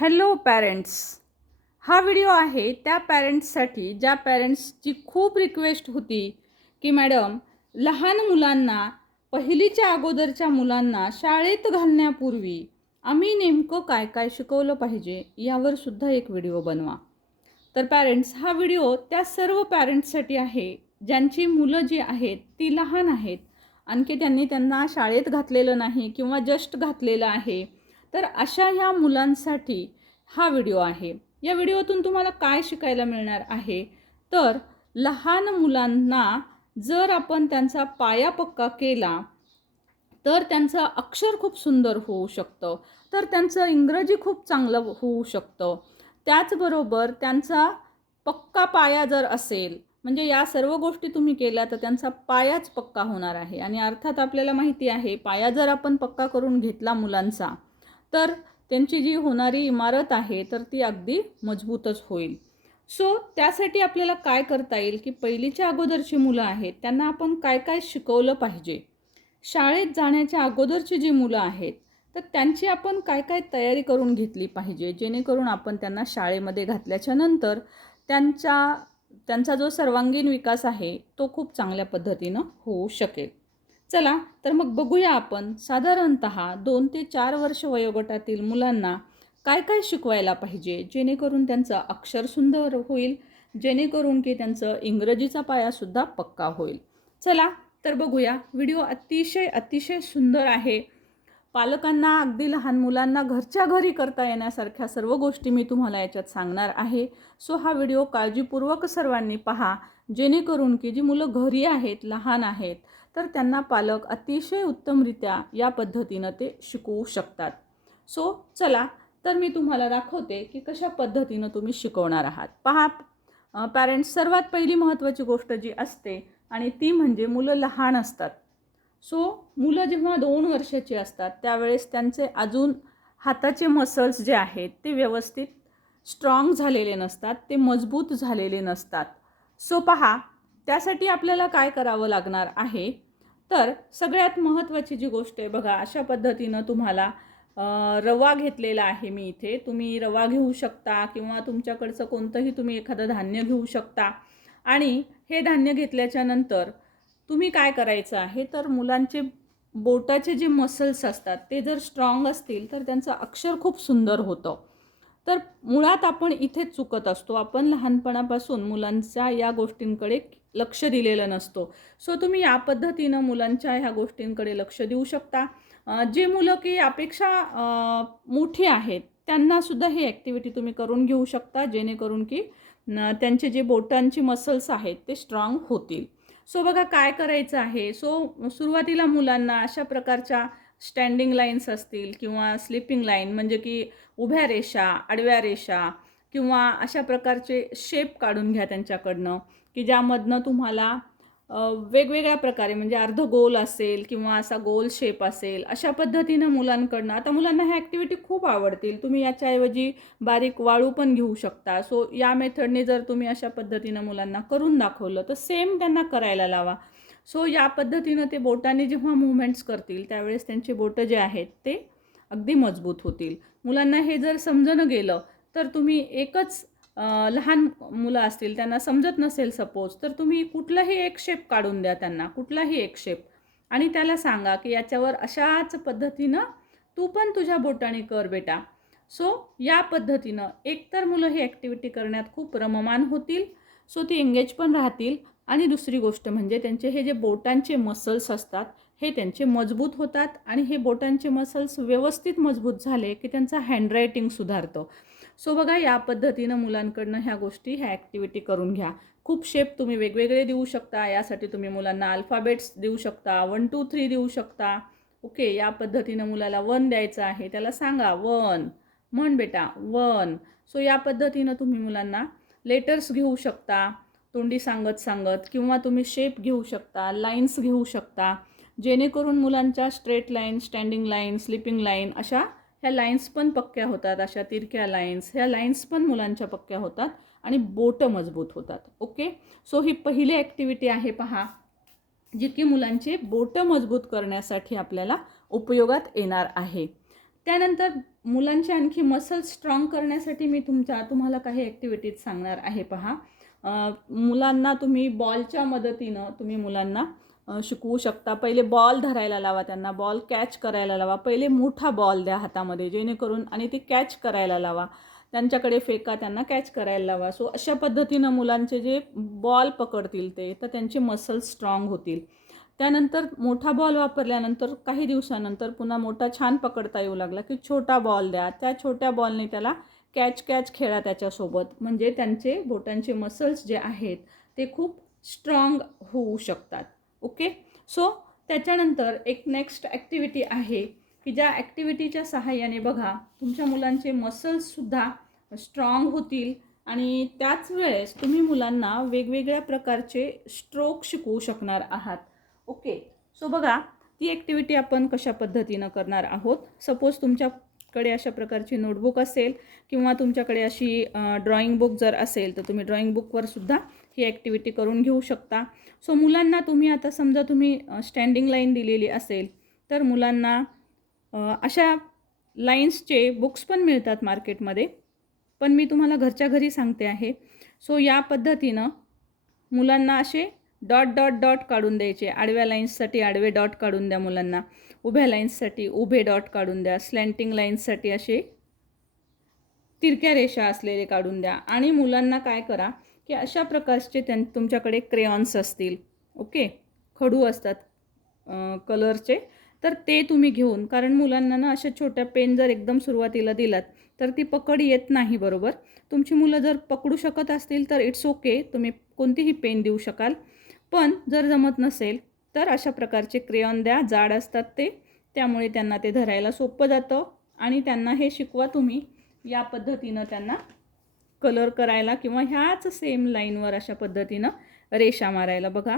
Hello parents हा video आहे त्या पॅरेंट्ससाठी ज्या पॅरेंट्सची खूप रिक्वेस्ट होती की मॅडम लहान मुलांना पहिलीच्या अगोदरच्या मुलांना शाळेत घालण्यापूर्वी आम्ही नेमकं काय काय शिकवलं पाहिजे यावर सुद्धा एक व्हिडिओ बनवा. तर पॅरेंट्स हा व्हिडिओ त्या सर्व पॅरेंट्ससाठी आहे. ज्यांची मुलं जी आहेत ती लहान आहेत. आणखी त्यांनी त्यांना शाळेत घातलेलं नाही किंवा जस्ट घातलेलं आहे. तर अशा ह्या मुलांसाठी हा व्हिडिओ आहे. या व्हिडिओतून तुम्हाला काय शिकायला मिळणार आहे? तर लहान मुलांना जर आपण त्यांचा पाया पक्का केला तर त्यांचं अक्षर खूप सुंदर होऊ शकतं. तर त्यांचं इंग्रजी खूप चांगलं होऊ शकतं. त्याचबरोबर त्यांचा पक्का पाया जर असेल म्हणजे या सर्व गोष्टी तुम्ही केल्या तर त्यांचा पायाच पक्का होणार आहे. आणि अर्थात आपल्याला माहिती आहे पाया जर आपण पक्का करून घेतला मुलांचा तर त्यांची जी होणारी इमारत आहे तर ती अगदी मजबूतच होईल. सो त्यासाठी आपल्याला काय करता येईल की पहिलीच्या अगोदरची मुलं आहेत त्यांना आपण काय काय शिकवलं पाहिजे? शाळेत जाण्याच्या अगोदरची जी मुलं आहेत तर त्यांची आपण काय काय तयारी करून घेतली पाहिजे? जेणेकरून आपण त्यांना शाळेमध्ये घातल्याच्या नंतर त्यांच्या त्यांचा जो सर्वांगीण विकास आहे तो खूप चांगल्या पद्धतीनं होऊ शकेल. चला तर मग बघूया आपण साधारणत दोन ते चार वर्ष वयोगटातील मुलांना काय काय शिकवायला पाहिजे जेणेकरून त्यांचं अक्षर सुंदर होईल जेणेकरून की त्यांचं इंग्रजीचा पायासुद्धा पक्का होईल. चला तर बघूया. व्हिडिओ अतिशय अतिशय सुंदर आहे. पालकांना अगदी लहान मुलांना घरच्या घरी करता येण्यासारख्या सर्व गोष्टी मी तुम्हाला याच्यात सांगणार आहे. सो हा व्हिडिओ काळजीपूर्वक सर्वांनी पहा जेणेकरून की जी मुलं घरी आहेत लहान आहेत तर त्यांना पालक अतिशय उत्तमरित्या या पद्धतीनं ते शिकवू शकतात. सो चला तर मी तुम्हाला दाखवते की कशा पद्धतीनं तुम्ही शिकवणार आहात. पहा पॅरेंट्स सर्वात पहिली महत्त्वाची गोष्ट जी असते आणि ती म्हणजे मुलं लहान असतात. सो मुलं जेव्हा दोन वर्षाची असतात त्यावेळेस त्यांचे अजून हाताचे मसल्स जे आहेत ते व्यवस्थित स्ट्रॉंग झालेले नसतात ते मजबूत झालेले नसतात. सो पहा त्यासाठी आपल्याला काय करावं लागणार आहे? तर सगळ्यात महत्त्वाची जी गोष्ट आहे बघा अशा पद्धतीनं तुम्हाला रवा घेतलेला आहे मी इथे. तुम्ही रवा घेऊ शकता किंवा तुमच्याकडचं कोणतंही तुम्ही एखादं धान्य घेऊ शकता. आणि हे धान्य घेतल्याच्या नंतर तुम्ही काय करायचं आहे तर मुलांचे बोटाचे जे मसल्स असतात ते जर स्ट्रॉंग असतील तर त्यांचं अक्षर खूप सुंदर होतं. तर मुळात आपण इथेच चुकत असतो. आपण लहानपणापासून मुलांच्या या गोष्टींकडे लक्ष दिलेलं नसतो. सो तुम्ही या पद्धतीनं मुलांच्या ह्या गोष्टींकडे लक्ष देऊ शकता. जे मुलं की अपेक्षा मोठी आहेत त्यांनासुद्धा ही ॲक्टिव्हिटी तुम्ही करून घेऊ शकता जेणेकरून की त्यांचे जे बोटांची मसल्स आहेत ते स्ट्रॉंग होतील. सो बघा काय करायचं आहे. सो सुरुवातीला मुलांना अशा प्रकारच्या स्टँडिंग लाईन्स असतील किंवा स्लिपिंग लाईन म्हणजे की उभ्या रेषा आडव्या रेषा किंवा अशा प्रकारचे शेप काढून घ्या त्यांच्याकडनं की ज्यामधनं तुम्हाला वेगवेगळ्या प्रकारे म्हणजे अर्ध गोल असेल किंवा असा गोल शेप असेल अशा पद्धतीनं मुलांकडनं. आता मुलांना ह्या ॲक्टिव्हिटी खूप आवडतील. तुम्ही याच्याऐवजी बारीक वाळू पण घेऊ शकता. सो या मेथडने जर तुम्ही अशा पद्धतीनं मुलांना करून दाखवलं तर सेम त्यांना करायला लावा. सो या पद्धतीनं ते बोटाने जेव्हा मुवमेंट्स करतील त्यावेळेस त्यांचे बोटं जे आहेत ते अगदी मजबूत होतील. मुलांना हे जर समजणं गेलं तर तुम्ही एकच लहान मुलं असतील त्यांना समजत नसेल सपोज तर तुम्ही कुठलाही एक शेप काढून द्या त्यांना कुठलाही एक शेप आणि त्याला सांगा की याच्यावर अशाच पद्धतीनं तू पण तुझ्या बोटाने कर बेटा. सो या पद्धतीनं एकतर मुलं ही ॲक्टिव्हिटी करण्यात खूप रममान होतील सो ती एंगेज पण राहतील. आणि दुसरी गोष्ट म्हणजे त्यांचे हे जे बोटांचे मसल्स असतात हे त्यांचे मजबूत होतात. आणि हे बोटांचे मसल्स व्यवस्थित मजबूत झाले की त्यांचं हँडरायटिंग सुधारतं. सो बघा या पद्धतीनं मुलांकडनं ह्या गोष्टी ह्या ॲक्टिव्हिटी करून घ्या. खूप शेप तुम्ही वेगवेगळे देऊ शकता यासाठी तुम्ही मुलांना अल्फाबेट्स देऊ शकता वन टू थ्री देऊ शकता. ओके या पद्धतीनं मुलाला वन द्यायचं आहे त्याला सांगा वन म्हण बेटा वन सो या पद्धतीनं तुम्ही मुलांना लेटर्स घेऊ शकता तोंडी सांगत सांगत किंवा तुम्ही शेप घेऊ शकता लाईन्स घेऊ शकता. जेणेकरून मुलांच्या straight line standing line sleeping line अशा ह्या लाईन्स पण पक्क्या होतात अशा तिरक्या लाईन्स ह्या लाईन्स पण मुलांच्या पक्क्या होतात आणि बोटं मजबूत होतात ओके सो ही पहिली ॲक्टिव्हिटी आहे पहा जी की मुलांचे बोटं मजबूत करण्यासाठी आपल्याला उपयोगात येणार आहे. त्यानंतर मुलांचे आणखी मसल्स स्ट्रॉंग करण्यासाठी मी तुमच्या तुम्हाला काही ॲक्टिव्हिटीज सांगणार आहे पहा. मुलांना तुम्ही बॉलच्या मदतीनं तुम्ही मुलांना शिकवू शकता. पहिले बॉल धरायला लावा त्यांना. बॉल कॅच करायला लावा. पहिले मोठा बॉल द्या हातामध्ये जेणेकरून आणि ते कॅच करायला लावा. त्यांच्याकडे फेका त्यांना कॅच करायला लावा. सो अशा पद्धतीनं मुलांचे जे बॉल पकडतील ते तर त्यांचे मसल्स स्ट्रॉंग होतील. त्यानंतर मोठा बॉल वापरल्यानंतर काही दिवसानंतर पुन्हा मोठा छान पकडता येऊ लागला की छोटा बॉल द्या. त्या छोट्या बॉलने त्याला कॅच कॅच खेळा त्याच्यासोबत. म्हणजे त्यांचे बोटांचे मसल्स जे आहेत ते खूप स्ट्रॉंग होऊ शकतात. ओके? सो त्याच्यानंतर एक नेक्स्ट ॲक्टिव्हिटी आहे की ज्या ॲक्टिव्हिटीच्या सहाय्याने बघा तुमच्या मुलांचे मसल्ससुद्धा स्ट्रॉंग होतील आणि त्याच वेळेस तुम्ही मुलांना वेगवेगळ्या प्रकारचे स्ट्रोक शिकवू शकणार आहात. ओके? सो बघा ती ॲक्टिव्हिटी आपण कशा पद्धतीनं करणार आहोत? सपोज तुमच्या तुमच्याकडे अशा प्रकारची नोटबुक असेल किंवा तुमच्याकडे अशी ड्रॉइंग बुक जर असेल तर तुम्ही ड्रॉइंग बुकवर सुद्धा ही ॲक्टिव्हिटी करून घेऊ शकता. सो मुलांना तुम्ही आता समजा तुम्ही स्टँडिंग लाईन दिलेली असेल तर मुलांना अशा लाईन्सचे बुक्स पण मिळतात मार्केटमध्ये पण मी तुम्हाला घरच्या घरी सांगते आहे. सो या पद्धतीनं मुलांना असे डॉट डॉट डॉट काढून द्यायचे. आडव्या लाईन्ससाठी आडवे डॉट काढून द्या मुलांना. उभ्या लाईन्ससाठी उभे डॉट काढून द्या. स्लँटिंग लाईन्ससाठी असे तिरक्या रेषा असलेले काढून द्या. आणि मुलांना काय करा की अशा प्रकारचे त्यां तुमच्याकडे क्रेयॉन्स असतील. ओके? खडू असतात कलरचे तर ते तुम्ही घेऊन कारण मुलांना ना अशा छोट्या पेन जर एकदम सुरुवातीला दिलात तर ती पकड येत नाही बरोबर? तुमची मुलं जर पकडू शकत असतील तर इट्स ओके तुम्ही कोणतीही पेन देऊ शकाल. पण जर जमत नसेल तर अशा प्रकारचे क्रेयॉन द्या जाड असतात ते. त्यामुळे त्यांना ते धरायला सोपं जातं. आणि त्यांना हे शिकवा तुम्ही या पद्धतीनं त्यांना कलर करायला किंवा ह्याच सेम लाईनवर अशा पद्धतीनं रेषा मारायला बघा.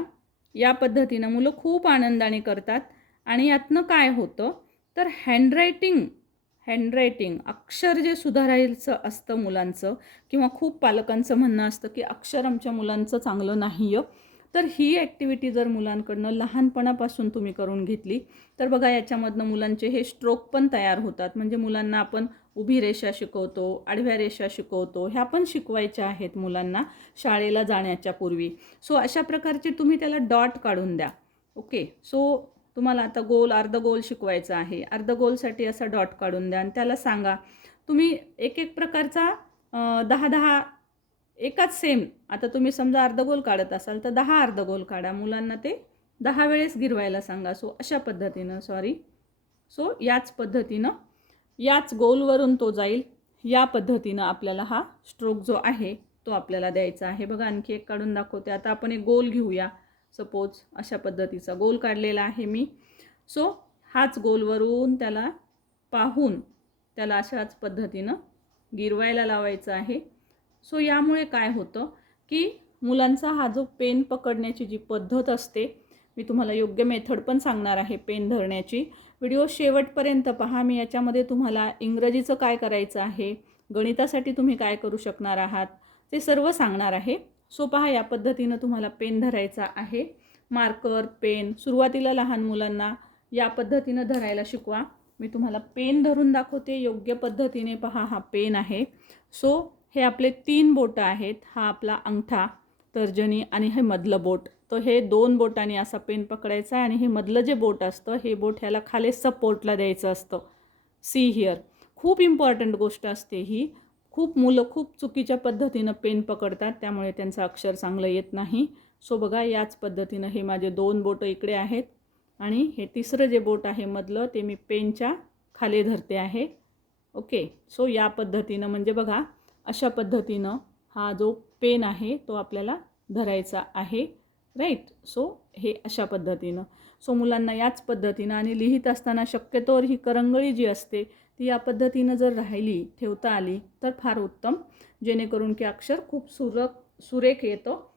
या पद्धतीनं मुलं खूप आनंदाने करतात. आणि यातनं काय होतं तर हँडरायटिंग हँडरायटिंग अक्षर जे सुधारायचं असतं मुलांचं किंवा खूप पालकांचं म्हणणं असतं की अक्षर आमच्या मुलांचं चांगलं नाही आहे तर ही ॲक्टिव्हिटी जर मुलांकडनं लहानपणापासून तुम्ही करून घेतली तर बघा याच्यामधनं मुलांचे हे स्ट्रोक पण तयार होतात. म्हणजे मुलांना आपण उभी रेषा शिकवतो आडव्या रेषा शिकवतो ह्या पण शिकवायच्या आहेत मुलांना शाळेला जाण्याच्या पूर्वी. सो अशा प्रकारचे तुम्ही त्याला डॉट काढून द्या. ओके सो तुम्हाला आता गोल अर्धगोल शिकवायचा आहे. अर्धगोलसाठी असा डॉट काढून द्या आणि त्याला सांगा. तुम्ही एक एक प्रकारचा दहा दहा एकाच सेम आता तुम्ही समजा अर्धगोल काढत असाल तर दहा अर्धगोल काढा. मुलांना ते दहा वेळेस गिरवायला सांगा. सो अशा पद्धतीनं सॉरी सो याच पद्धतीनं याच गोलवरून तो जाईल. या पद्धतीनं आपल्याला हा स्ट्रोक जो आहे तो आपल्याला द्यायचा आहे. बघा आणखी एक काढून दाखवते. आता आपण एक गोल घेऊया. सपोज अशा पद्धतीचा गोल काढलेला आहे मी. सो हाच गोलवरून त्याला पाहून त्याला अशाच पद्धतीनं गिरवायला लावायचं आहे. सो यामुळे काय होतं की मुलांचा हा जो पेन पकडण्याची जी पद्धत असते मी तुम्हाला योग्य मेथड पण सांगणार आहे पेन धरण्याची. व्हिडिओ शेवटपर्यंत पहा मी याच्यामध्ये तुम्हाला इंग्रजीचं काय करायचं आहे गणितासाठी तुम्ही काय करू शकणार आहात ते सर्व सांगणार आहे. सो पहा या पद्धतीनं तुम्हाला पेन धरायचा आहे. मार्कर पेन सुरुवातीला लहान मुलांना या पद्धतीनं धरायला शिकवा. मी तुम्हाला पेन धरून दाखवते योग्य पद्धतीने पहा हा पेन आहे. सो हे आपले तीन बोटं आहेत. हा आपला अंगठा तर्जनी आणि हे मधलं बोट. तर हे दोन बोटांनी असा पेन पकडायचा आहे आणि हे मधलं जे बोट असतं हे बोट ह्याला खाली सपोर्टला द्यायचं असतं. सी हिअर खूप इम्पॉर्टंट गोष्ट असते ही. खूप मुलं खूप चुकीच्या पद्धतीनं पेन पकडतात त्यामुळे त्यांचं अक्षर चांगलं येत नाही. सो बघा याच पद्धतीनं हे माझे दोन बोटं इकडे आहेत आणि हे तिसरं जे बोट आहे मधलं ते मी पेनच्या खाली धरते आहे. ओके सो या पद्धतीनं म्हणजे बघा अशा पद्धतीनं हा जो पेन आहे तो आपल्याला धरायचा आहे राईट सो हे अशा पद्धतीनं. सो मुलांना याच पद्धतीनं आणि लिहित असताना शक्यतोवर ही करंगळी जी असते ती या पद्धतीनं जर राहिली ठेवता आली तर फार उत्तम. जेणेकरून की अक्षर खूप सुरक सुरेख येतो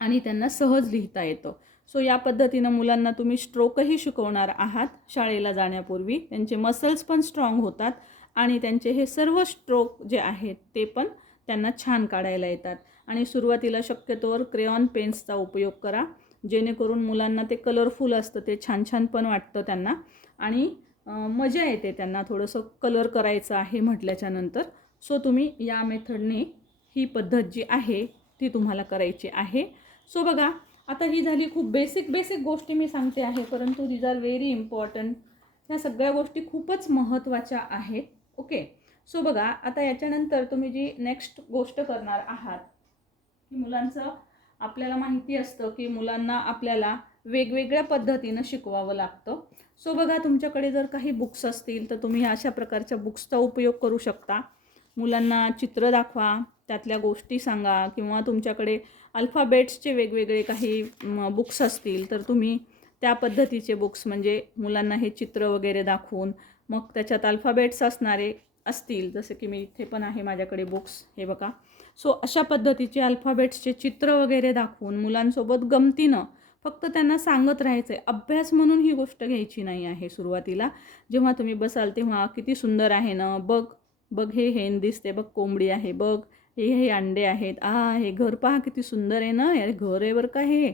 आणि त्यांना सहज लिहिता येतं. सो या पद्धतीनं मुलांना तुम्ही स्ट्रोकही शिकवणार आहात शाळेला जाण्यापूर्वी. त्यांचे मसल्स पण स्ट्रॉंग होतात. आणि त्यांचे हे सर्व स्ट्रोक जे आहेत ते पण त्यांना छान काढायला येतात. आणि सुरुवातीला शक्यतोवर क्रेऑन पेन्सचा उपयोग करा जेणेकरून मुलांना ते कलरफुल असतं ते छान छान पण वाटतं त्यांना. आणि मजा येते त्यांना थोडंसं कलर करायचं आहे म्हटल्याच्यानंतर सो तुम्ही या मेथडने ही पद्धत जी आहे ती तुम्हाला करायची आहे. सो बघा आता ही झाली खूप बेसिक बेसिक गोष्टी मी सांगते आहे परंतु दीज आर व्हेरी इम्पॉर्टंट ह्या सगळ्या गोष्टी खूपच महत्त्वाच्या आहेत. ओके? सो बघा आता याच्यानंतर तुम्ही जी नेक्स्ट गोष्ट करणार आहात की मुलांचं आपल्याला माहिती असतं की मुलांना आपल्याला वेगवेगळ्या पद्धतीनं शिकवावं लागतं. सो बघा तुमच्याकडे जर काही बुक्स असतील तर तुम्ही अशा प्रकारच्या बुक्सचा उपयोग करू शकता. मुलांना चित्र दाखवा त्यातल्या गोष्टी सांगा किंवा तुमच्याकडे अल्फाबेट्सचे वेगवेगळे काही बुक्स असतील तर तुम्ही त्या पद्धतीचे बुक्स म्हणजे मुलांना हे चित्र वगैरे दाखवून मग त्याच्यात अल्फाबेट्स असणारे असतील. जसे की मी इथे पण आहे माझ्याकडे बुक्स हे बघा. सो अशा पद्धतीचे अल्फाबेट्सचे चित्र वगैरे दाखवून मुलांसोबत गमतीनं फक्त त्यांना सांगत राहायचं आहे अभ्यास म्हणून ही गोष्ट घ्यायची नाही आहे सुरुवातीला. जेव्हा तुम्ही बसाल तेव्हा किती सुंदर आहे ना. बघ बघ हे हेन दिसते बघ कोंबडी आहे. बघ हे हे अंडे आहेत. आ हे घर पहा किती सुंदर आहे ना. अरे घर आहे बरं का हे.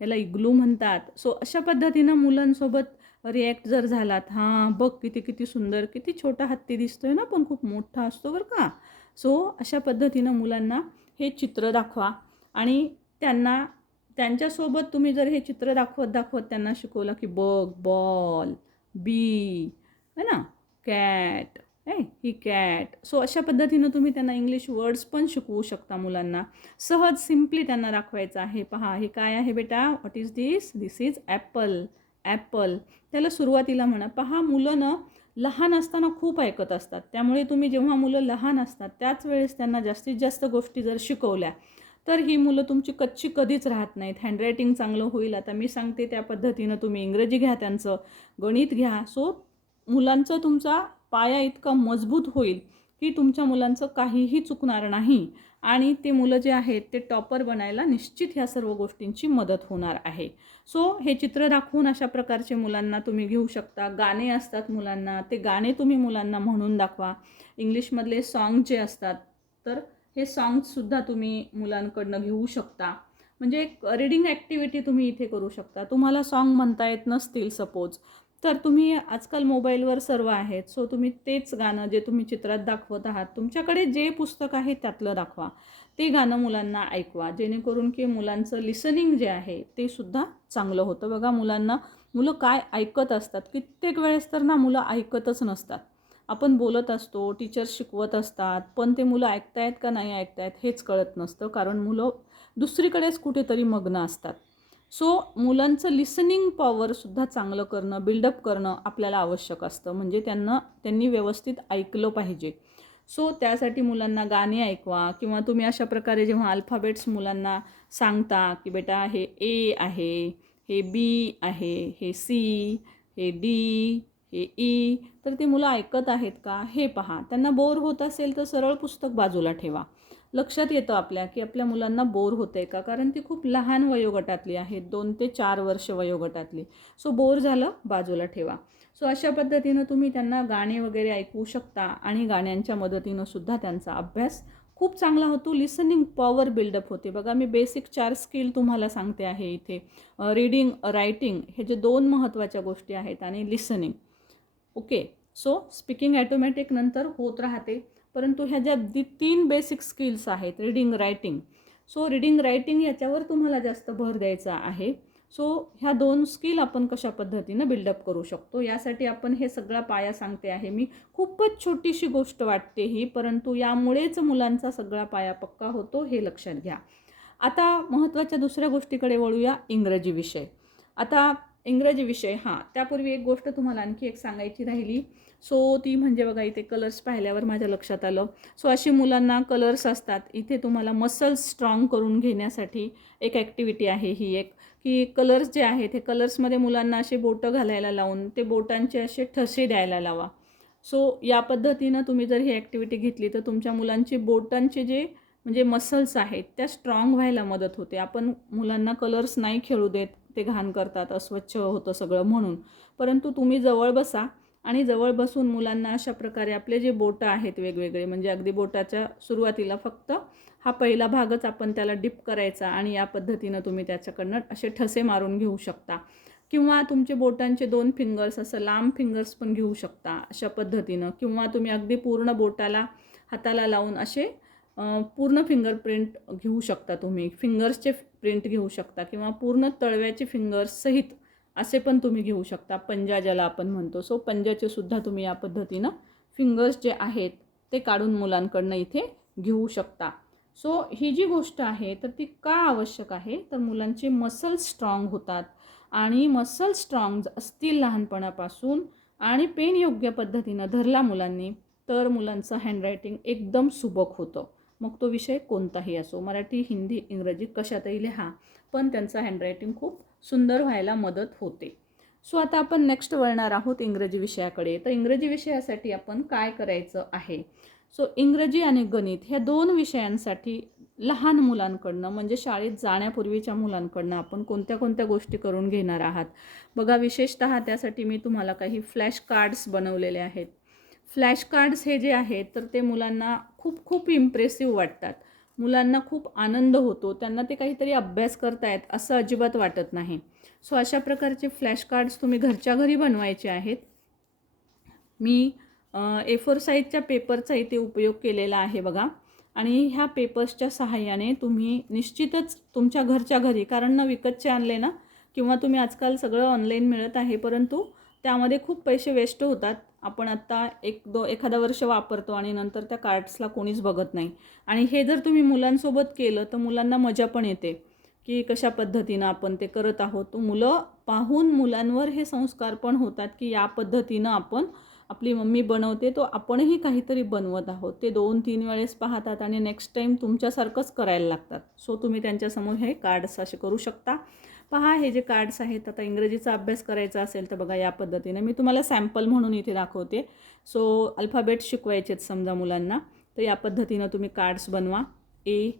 याला इग्लू म्हणतात. सो अशा पद्धतीनं मुलांसोबत रिॲक्ट जर झालात हां बघ किती किती सुंदर किती छोटा हत्ती दिसतोय ना पण खूप मोठा असतो बरं का. सो अशा पद्धतीनं मुलांना हे चित्र दाखवा आणि त्यांना त्यांच्यासोबत तुम्ही जर हे चित्र दाखवत दाखवत त्यांना शिकवलं की बघ बॉल बी है ना कॅट ए ही कॅट सो अशा पद्धतीनं तुम्ही त्यांना इंग्लिश वर्ड्स पण शिकवू शकता मुलांना. सहज सिम्पली त्यांना दाखवायचं आहे. पहा हे काय आहे बेटा? What is this this is apple apple त्याला सुरुवातीला म्हणा पहा मुलं ना लहान असताना खूप ऐकत असतात. त्यामुळे तुम्ही जेव्हा मुलं लहान असतात त्याच वेळेस त्यांना जास्तीत जास्त गोष्टी जर शिकवल्या तर ही मुलं तुमची कच्ची कधीच राहत नाहीत. हँडरायटिंग चांगलं होईल. आता मी सांगते त्या पद्धतीनं तुम्ही इंग्रजी घ्या त्यांचं गणित घ्या. सो मुलांचं तुमचा पाया इतका मजबूत होईल की तुमच्या मुलांचं काहीही चुकणार नाही. आणि ते मुलं जे आहेत ते टॉपर बनायला निश्चित ह्या सर्व गोष्टींची मदत होणार आहे. सो हे चित्र दाखवून अशा प्रकारचे मुलांना तुम्ही घेऊ शकता. गाणे असतात मुलांना ते गाणे तुम्ही मुलांना म्हणून दाखवा. इंग्लिशमधले सॉन्ग जे असतात तर हे सॉंग्ससुद्धा तुम्ही मुलांकडनं घेऊ शकता. म्हणजे एक रीडिंग ॲक्टिव्हिटी तुम्ही इथे करू शकता. तुम्हाला सॉन्ग म्हणता येत नसतील सपोज तर तुम्ही आजकाल मोबाईलवर सर्व आहेत. सो तुम्ही तेच गाणं जे तुम्ही चित्रात दाखवत आहात तुमच्याकडे जे पुस्तक आहे त्यातलं दाखवा. ते गाणं मुलांना ऐकवा. जेणेकरून की मुलांचं लिसनिंग जे आहे ते सुद्धा चांगलं होतं. बघा मुलांना मुलं काय ऐकत असतात. कित्येक वेळेस तर ना मुलं ऐकतच नसतात. आपण बोलत असतो टीचर्स शिकवत असतात पण ते मुलं ऐकतायत का नाही ऐकतायत हेच कळत नसतं. कारण मुलं दुसरीकडेच कुठेतरी मग्न असतात. सो मुलांचं लिसनिंग पॉवरसुद्धा चांगलं करणं बिल्डअप करणं आपल्याला आवश्यक असतं. म्हणजे त्यांना त्यांनी व्यवस्थित ऐकलं पाहिजे. सो त्यासाठी मुलांना गाणी ऐकवा किंवा तुम्ही अशा प्रकारे जेव्हा अल्फाबेट्स मुलांना सांगता की बेटा हे ए आहे हे बी आहे हे सी हे डी हे ई तर ते मुलं ऐकत आहेत का? हे पहा. त्यांना बोर होत असेल तर सरळ पुस्तक बाजूला ठेवा. लक्षात येतं आपल्या की आपल्या मुलांना बोर होतं आहे का? कारण ती खूप लहान वयोगटातली आहेत दोन ते चार वर्ष वयोगटातली. सो बोर झालं बाजूला ठेवा. सो अशा पद्धतीनं तुम्ही त्यांना गाणे वगैरे ऐकवू शकता आणि गाण्यांच्या मदतीनं सुद्धा त्यांचा अभ्यास खूप चांगला होतो. लिसनिंग पॉवर बिल्डअप होते. बघा मी बेसिक चार स्किल तुम्हाला सांगते आहे इथे. रीडिंग रायटिंग हे जे दोन महत्त्वाच्या गोष्टी आहेत आणि listening okay so speaking automatic नंतर होत राहते. परंतु ह्या ज्या दी तीन बेसिक स्किल्स आहेत reading writing so reading writing याच्यावर तुम्हाला जास्त भर द्यायचा आहे. सो ह्या दोन स्किल आपण कशा पद्धतीनं बिल्डअप करू शकतो? यासाठी आपण हे सगळा पाया सांगते आहे मी. खूपच छोटीशी गोष्ट वाटते ही परंतु यामुळेच मुलांचा सगळा पाया पक्का होतो हे लक्षात घ्या. आता महत्त्वाच्या दुसऱ्या गोष्टीकडे वळूया इंग्रजी विषय. आता इंग्रजी विषय हां. त्यापूर्वी एक गोष्ट तुम्हाला आणखी एक सांगायची राहिली. सो ती म्हणजे बघा इथे कलर्स पाहिल्यावर माझ्या लक्षात आलं. सो अशी मुलांना कलर्स असतात. इथे तुम्हाला मसल्स स्ट्रॉंग करून घेण्यासाठी एक ॲक्टिव्हिटी आहे ही एक. की कलर्स जे आहेत हे कलर्समध्ये मुलांना असे बोटं घालायला लावून ते बोटांचे असे ठसे द्यायला लावा. सो या पद्धतीनं तुम्ही जर ही ॲक्टिव्हिटी घेतली तर तुमच्या मुलांचे बोटांचे जे म्हणजे मसल्स आहेत त्या स्ट्रॉंग व्हायला मदत होते. आपण मुलांना कलर्स नाही खेळू देत. ते घाण करतात अस्वच्छ होतं सगळं म्हणून. परंतु तुम्ही जवळ बसा आणि जवळ बसून मुलांना अशा प्रकारे आपले जे बोटं आहेत वेगवेगळे म्हणजे अगदी बोटाच्या सुरुवातीला फक्त हा पहिला भागच आपण त्याला डिप करायचा आणि या पद्धतीनं तुम्ही त्याच्याकडनं असे ठसे मारून घेऊ शकता. किंवा तुमचे बोटांचे दोन फिंगर्स असं लांब फिंगर्स पण घेऊ शकता अशा पद्धतीनं. किंवा तुम्ही अगदी पूर्ण बोटाला हाताला लावून असे पूर्ण फिंगरप्रिंट घेऊ शकता तुम्ही. फिंगर्सचे प्रिंट घेऊ शकता किंवा पूर्ण तळव्याचे फिंगर्स सहित असे पण तुम्ही घेऊ शकता. पंजा ज्याला आपण म्हणतो सो पंजाचे सुद्धा तुम्ही या पद्धतीनं फिंगर्स जे आहेत ते काढून मुलांकडनं इथे घेऊ शकता. सो ही जी गोष्ट आहे तर ती का आवश्यक आहे? तर मुलांचे मसल्स स्ट्रॉंग होतात आणि मसल स्ट्रॉंग असतील लहानपणापासून आणि पेन योग्य पद्धतीनं धरला मुलांनी तर मुलांचं हँडरायटिंग एकदम सुबक होतं. मग तो विषय कोणताही असो. मराठी हिंदी इंग्रजी कशातही लिहा पण त्यांचं हँडरायटिंग खूप सुंदर व्हायला मदत होते. सो आता आपण नेक्स्ट वळणार आहोत इंग्रजी विषयाकडे. तर इंग्रजी विषयासाठी आपण काय करायचं आहे? सो इंग्रजी आणि गणित ह्या दोन विषयांसाठी लहान मुलांकडनं म्हणजे शाळेत जाण्यापूर्वीच्या मुलांकडनं आपण कोणत्या कोणत्या गोष्टी करून घेणार आहात? बघा विशेषतः त्यासाठी मी तुम्हाला काही फ्लॅश कार्ड्स बनवलेले आहेत. फ्लॅश कार्ड्स हे जे आहेत तर ते मुलांना खूप खूप इम्प्रेसिव्ह वाटतात. मुलांना खूप आनंद होतो. त्यांना ते काहीतरी अभ्यास करतायत असं अजिबात वाटत नाही. सो अशा प्रकारचे फ्लॅश कार्ड्स तुम्ही घरच्या घरी बनवायचे आहेत. मी ए फोर साईजच्या पेपरचा इथे उपयोग केलेला आहे बघा. आणि ह्या पेपर्सच्या सहाय्याने तुम्ही निश्चितच तुमच्या घरच्या घरी कारण न विकतचे आणले ना किंवा तुम्ही आजकाल सगळं ऑनलाईन मिळत आहे परंतु त्यामध्ये खूप पैसे वेस्ट होतात. आपण आत्ता एक दो एखादा वर्ष वापरतो आणि नंतर त्या कार्ड्सला कोणीच बघत नाही. आणि हे जर तुम्ही मुलांसोबत केलं तर मुलांना मजा पण येते. की कशा पद्धतीनं आपण ते करत आहोत. तो मुलं पाहून मुलांवर हे संस्कार पण होतात की या पद्धतीनं आपण आपली मम्मी बनवते तो आपणही काहीतरी बनवत आहोत. ते दोन तीन वेळेस पाहतात आणि नेक्स्ट टाईम तुमच्यासारखंच करायला लागतात. सो तुम्ही त्यांच्यासमोर हे कार्ड्स असे करू शकता. पहा हे जे कार्ड्स आहेत आता इंग्रजीचा अभ्यास करायचा असेल तर बघा या पद्धतीने. मी तुम्हाला सॅम्पल म्हणून इथे दाखवते. सो अल्फाबेट शिकवायचेत समजा मुलांना. तर या पद्धतीनं तुम्ही कार्ड्स बनवा. ए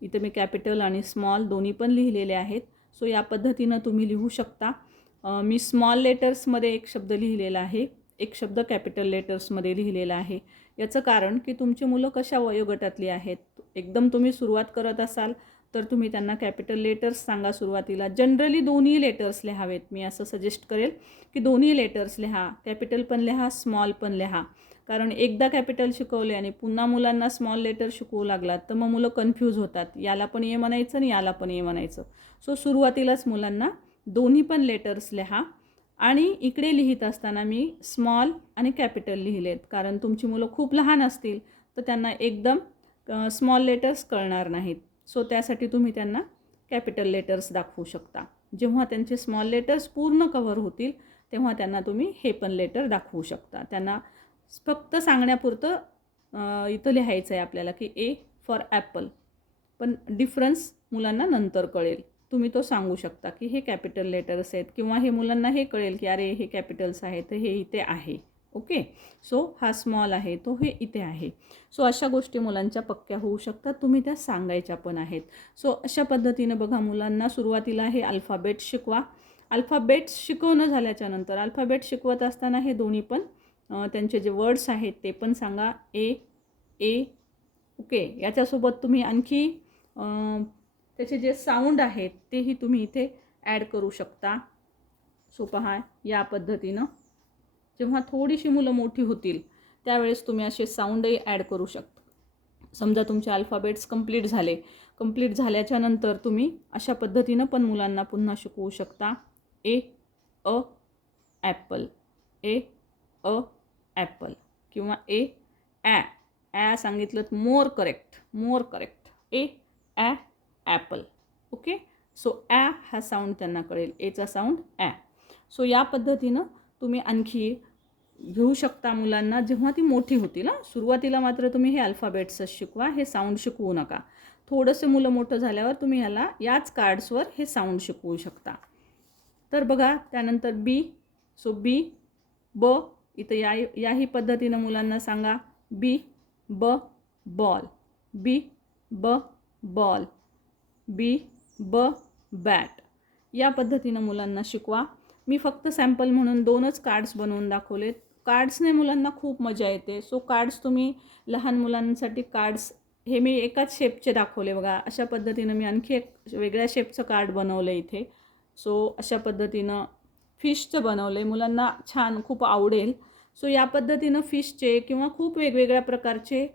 इथे मी कॅपिटल आणि स्मॉल दोन्ही पण लिहिलेले आहेत. सो या पद्धतीनं तुम्ही लिहू शकता. मी स्मॉल लेटर्समध्ये एक शब्द लिहिलेला आहे. एक शब्द कॅपिटल लेटर्समध्ये लिहिलेला आहे. याचं कारण की तुमची मुलं कशा वयोगटातली आहेत? एकदम तुम्ही सुरुवात करत असाल तर तुम्ही त्यांना कॅपिटल लेटर्स सांगा सुरुवातीला. जनरली दोन्ही लेटर्स लिहावेत. मी असं सजेस्ट करेल की दोन्ही लेटर्स लिहा. कॅपिटल पण लिहा स्मॉल पण लिहा. कारण एकदा कॅपिटल शिकवले आणि पुन्हा मुलांना स्मॉल लेटर शिकवू लागलात तर मग मुलं कन्फ्यूज होतात. याला पण ये म्हणायचं आणि याला पण ये म्हणायचं. सो सुरुवातीलाच मुलांना दोन्ही पण लेटर्स लिहा. आणि इकडे लिहित असताना मी स्मॉल आणि कॅपिटल लिहिलेत. कारण तुमची मुलं खूप लहान असतील तर त्यांना एकदम स्मॉल लेटर्स कळणार नाहीत. सो त्यासाठी तुम्ही त्यांना कॅपिटल लेटर्स दाखवू शकता. जेव्हा त्यांचे स्मॉल लेटर्स पूर्ण कव्हर होतील तेव्हा त्यांना तुम्ही हे पण लेटर दाखवू शकता. त्यांना फक्त सांगण्यापुरतं इथं लिहायचं आहे आपल्याला की ए फॉर ॲपल पण डिफरन्स मुलांना नंतर कळेल. तुम्ही तो सांगू शकता की हे कॅपिटल लेटर्स आहेत किंवा हे मुलांना हे कळेल की अरे हे कॅपिटल्स आहेत हे इथे आहे. ओके? सो हा स्मॉल आहे तो हे इथे आहे. सो अशा गोष्टी मुलांच्या पक्क्या होऊ शकतात तुम्ही त्या सांगायच्या पण आहेत. सो अशा पद्धतीनं बघा मुलांना सुरुवातीला हे अल्फाबेट शिकवा. अल्फाबेट्स शिकवणं झाल्याच्यानंतर अल्फाबेट शिकवत असताना हे दोन्ही पण त्यांचे जे वर्ड्स आहेत ते पण सांगा. A A okay? याच्यासोबत तुम्ही आणखी त्याचे जे साऊंड आहेत तेही तुम्ही इथे ॲड करू शकता. सो पहा या पद्धतीनं. जेव्हा थोडीशी मुलं मोठी होतील त्यावेळेस तुम्ही असे साऊंडही ॲड करू शकता. समजा तुमचे अल्फाबेट्स कंप्लीट झाले कंप्लीट झाल्याच्यानंतर तुम्ही अशा पद्धतीनं पण मुलांना पुन्हा शिकवू शकता. ए अ ॲपल ए अ ॲपल किंवा ए ॲ ॲ सांगितलं more correct more correct A uh apple okay so ॲ हा साऊंड त्यांना कळेल. एचा साऊंड ॲ सो या पद्धतीनं तुम्ही आणखी घेऊ शकता मुलांना. जेव्हा ती मोठी होतील हां सुरुवातीला मात्र तुम्ही हे अल्फाबेट्सच शिकवा हे साऊंड शिकवू नका. थोडंसं मुलं मोठं झाल्यावर तुम्ही ह्याला याच कार्ड्सवर हे साऊंड शिकवू शकता. तर बघा त्यानंतर बी सो बी ब इथं या याही पद्धतीनं मुलांना सांगा. बी ब बॉल बी ब बॉल बी ब बॅट या पद्धतीनं मुलांना शिकवा. मी फक्त सॅम्पल म्हणून दोनच कार्ड्स बनवून दाखवलेत कार्ड्सने मुलांना खूप मजा येते. सो कार्ड्स तुम्ही लहान मुलांसाठी कार्ड्स हे मी एकाच शेपचे दाखवले बघा. अशा पद्धतीनं मी आणखी एक वेगळ्या शेपचं कार्ड बनवलं इथे. सो अशा पद्धतीनं फिशचं बनवलं आहे मुलांना छान खूप आवडेल. सो या पद्धतीनं फिशचे किंवा खूप वेगवेगळ्या प्रकारचे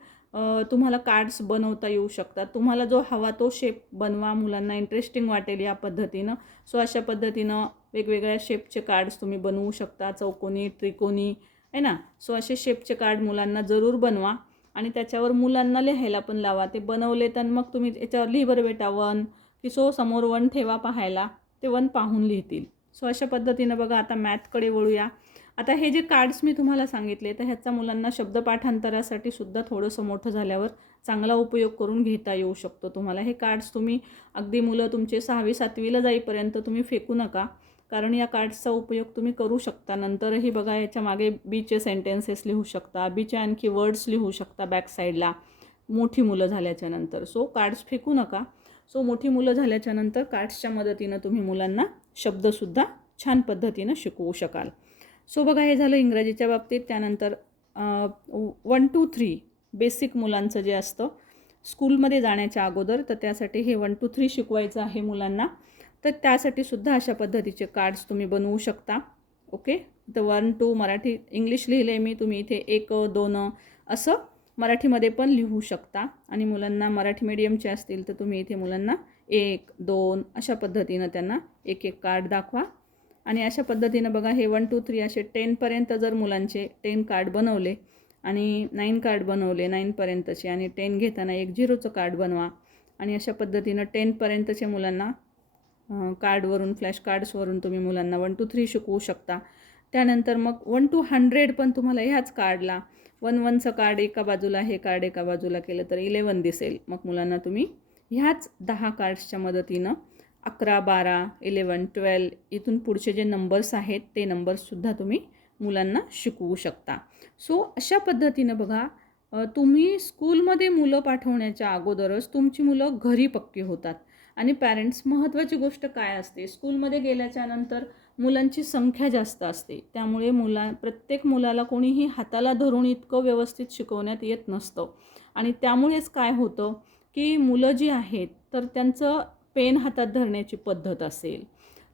तुम्हाला कार्ड्स बनवता येऊ शकतात. तुम्हाला जो हवा तो शेप बनवा. मुलांना इंटरेस्टिंग वाटेल या पद्धतीनं. सो अशा पद्धतीनं वेगवेगळ्या शेपचे कार्ड्स तुम्ही बनवू शकता चौकोनी त्रिकोणी आहे ना? सो असे शेपचे कार्ड मुलांना जरूर बनवा. आणि त्याच्यावर मुलांना लिहायला पण लावा. ते बनवले तर मग तुम्ही याच्यावर लिहि बरं बेटा वन की सो समोर वन ठेवा पाहायला. ते वन पाहून लिहितील. सो अशा पद्धतीनं बघा आता मॅथकडे वळूया. आता हे जे कार्ड्स मी तुम्हाला सांगितले तर ह्याचा मुलांना शब्दपाठांतरासाठी सुद्धा थोडंसं मोठं झाल्यावर चांगला उपयोग करून घेता येऊ शकतो तुम्हाला. हे कार्ड्स तुम्ही अगदी मुलं तुमचे सहावी सातवीला जाईपर्यंत तुम्ही फेकू नका. कारण या कार्ड्सचा उपयोग तुम्ही करू शकता. नंतरही बघा याच्या मागे बीचे सेंटेन्सेस लिहू शकता बीचे आणखी वर्ड्स लिहू शकता बॅक साईडला मोठी मुलं झाल्याच्यानंतर. सो कार्ड्स फेकू नका. सो मोठी मुलं झाल्याच्यानंतर कार्ड्सच्या मदतीनं तुम्ही मुलांना शब्दसुद्धा छान पद्धतीनं शिकवू शकाल. सो बघा हे झालं इंग्रजीच्या बाबतीत. त्यानंतर वन टू थ्री बेसिक मुलांचं जे असतं स्कूलमध्ये जाण्याच्या अगोदर तर त्यासाठी हे वन टू थ्री शिकवायचं आहे मुलांना. तर त्यासाठी सुद्धा अशा पद्धतीचे कार्ड्स तुम्ही बनवू शकता. ओके तर वन टू मराठी इंग्लिश लिहिले मी तुम्ही इथे एक दोन असं मराठीमध्ये पण लिहू शकता. आणि मुलांना मराठी मीडियमचे असतील तर तुम्ही इथे मुलांना एक दोन अशा पद्धतीनं त्यांना एक एक कार्ड दाखवा. आणि अशा पद्धतीनं बघा हे वन टू थ्री असे टेनपर्यंत जर मुलांचे टेन कार्ड बनवले आणि नाईन कार्ड बनवले नाईनपर्यंतचे आणि टेन घेताना एक झिरोचं कार्ड बनवा. आणि अशा पद्धतीनं टेनपर्यंतच्या मुलांना कार्डवरून फ्लॅश कार्ड्सवरून तुम्ही मुलांना वन टू थ्री शिकवू शकता. त्यानंतर मग वन टू हंड्रेड पण तुम्हाला ह्याच कार्डला वन वनचं कार्ड एका बाजूला हे कार्ड एका बाजूला केलं तर इलेवन दिसेल. मग मुलांना तुम्ही ह्याच दहा कार्ड्सच्या मदतीनं अकरा बारा इलेवन ट्वेल्व इथून पुढचे जे नंबर्स आहेत ते नंबर्ससुद्धा तुम्ही मुलांना शिकवू शकता. सो अशा पद्धतीनं बघा तुम्ही स्कूलमध्ये मुलं पाठवण्याच्या अगोदरच तुमची मुलं घरी पक्की होतात. आणि पॅरेंट्स महत्त्वाची गोष्ट काय असते? स्कूलमध्ये गेल्याच्यानंतर मुलांची संख्या जास्त असते. त्यामुळे मुला प्रत्येक मुलाला कोणीही हाताला धरून इतकं व्यवस्थित शिकवण्यात येत नसतं. आणि त्यामुळेच काय होतं की मुलं जी आहेत तर त्यांचं पेन हातात धरण्याची पद्धत असेल.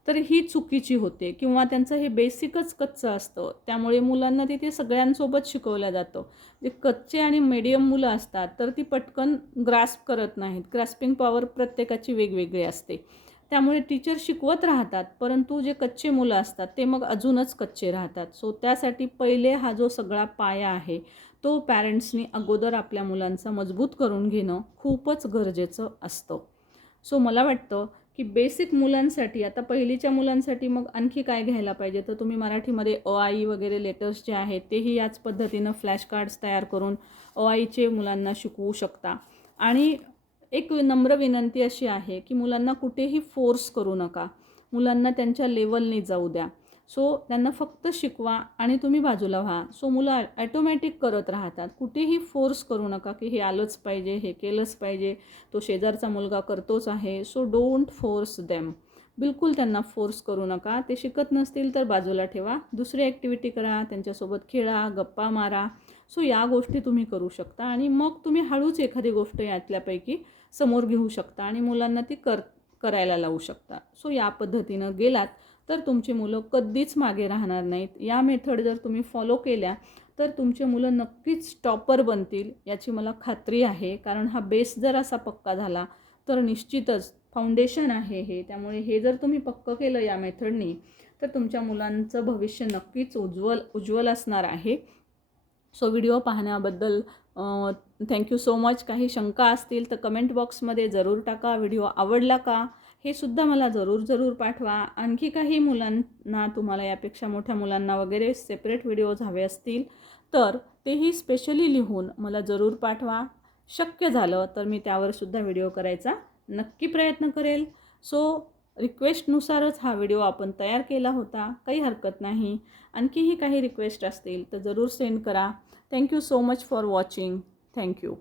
तर ही चुकीची होते किंवा त्यांचं हे बेसिकच कच्चं असतं. त्यामुळे मुलांना तिथे सगळ्यांसोबत शिकवलं जातं. जे कच्चे आणि मीडियम मुलं असतात तर ती पटकन ग्रास्प करत नाहीत. ग्रास्पिंग पॉवर प्रत्येकाची वेगवेगळी असते. त्यामुळे टीचर शिकवत राहतात परंतु जे कच्चे मुलं असतात ते मग अजूनच कच्चे राहतात. सो त्यासाठी पहिले हा जो सगळा पाया आहे तो पॅरेंट्सनी अगोदर आपल्या मुलांचा मजबूत करून घेणं खूपच गरजेचं असतं. सो मला वाटतं की बेसिक मुलांसाठी आता पहिलीच्या मुलांसाठी मग आणखी काय घ्यायला पाहिजे? तर तुम्ही मराठीमध्ये अ आई वगैरे लेटर्स जे आहेत तेही याच पद्धतीनं फ्लॅश कार्ड्स तयार करून अ आईचे मुलांना शिकवू शकता. आणि एक नम्र विनंती अशी आहे की मुलांना कुठेही फोर्स करू नका. मुलांना त्यांच्या लेवलने जाऊ द्या. सो त्यांना फक्त शिकवा आणि तुम्ही बाजूला व्हा. सो मुलं ॲटोमॅटिक करत राहतात. कुठेही फोर्स करू नका की हे आलंच पाहिजे हे केलंच पाहिजे. तो शेजारचा मुलगा करतोच आहे. सो डोंट फोर्स देम बिलकुल त्यांना फोर्स करू नका. ते शिकत नसतील तर बाजूला ठेवा. दुसरी ॲक्टिव्हिटी करा. त्यांच्यासोबत खेळा गप्पा मारा. सो या गोष्टी तुम्ही करू शकता. आणि मग तुम्ही हळूच एखादी गोष्ट यातल्यापैकी समोर घेऊ शकता आणि मुलांना ती कर करायला लावू शकता. सो या पद्धतीनं गेलात तर तुमची मुलं कधीच मागे राहणार नाहीत. या मेथड जर तुम्ही फॉलो केल्या तर तुमचे मुलं नक्कीच टॉपर बनतील याची मला खात्री आहे. कारण हा बेस जर असा पक्का झाला तर निश्चितच फाउंडेशन आहे हे. त्यामुळे हे जर तुम्ही पक्कं केलं या मेथडनी तर तुमच्या मुलांचं भविष्य नक्कीच उज्ज्वल उज्ज्वल असणार आहे. सो व्हिडिओ पाहण्याबद्दल थँक्यू सो मच काही शंका असतील तर कमेंट बॉक्समध्ये जरूर टाका. व्हिडिओ आवडला का? हे सुद्धा मला जरूर जरूर पाठवा. आणखी काही मुलांना तुम्हाला यापेक्षा मोठ्या मुलांना वगैरे सेपरेट व्हिडिओज हवे असतील तर तेही स्पेशली लिहून मला जरूर पाठवा. शक्य झालं तर मी त्यावर सुद्धा व्हिडिओ करायचा नक्की प्रयत्न करेल. सो रिक्वेस्टनुसारच हा व्हिडिओ आपण तयार केला होता. काही हरकत नाही. आणखीही काही रिक्वेस्ट असतील तर जरूर सेंड करा. Thank you so much for watching thank you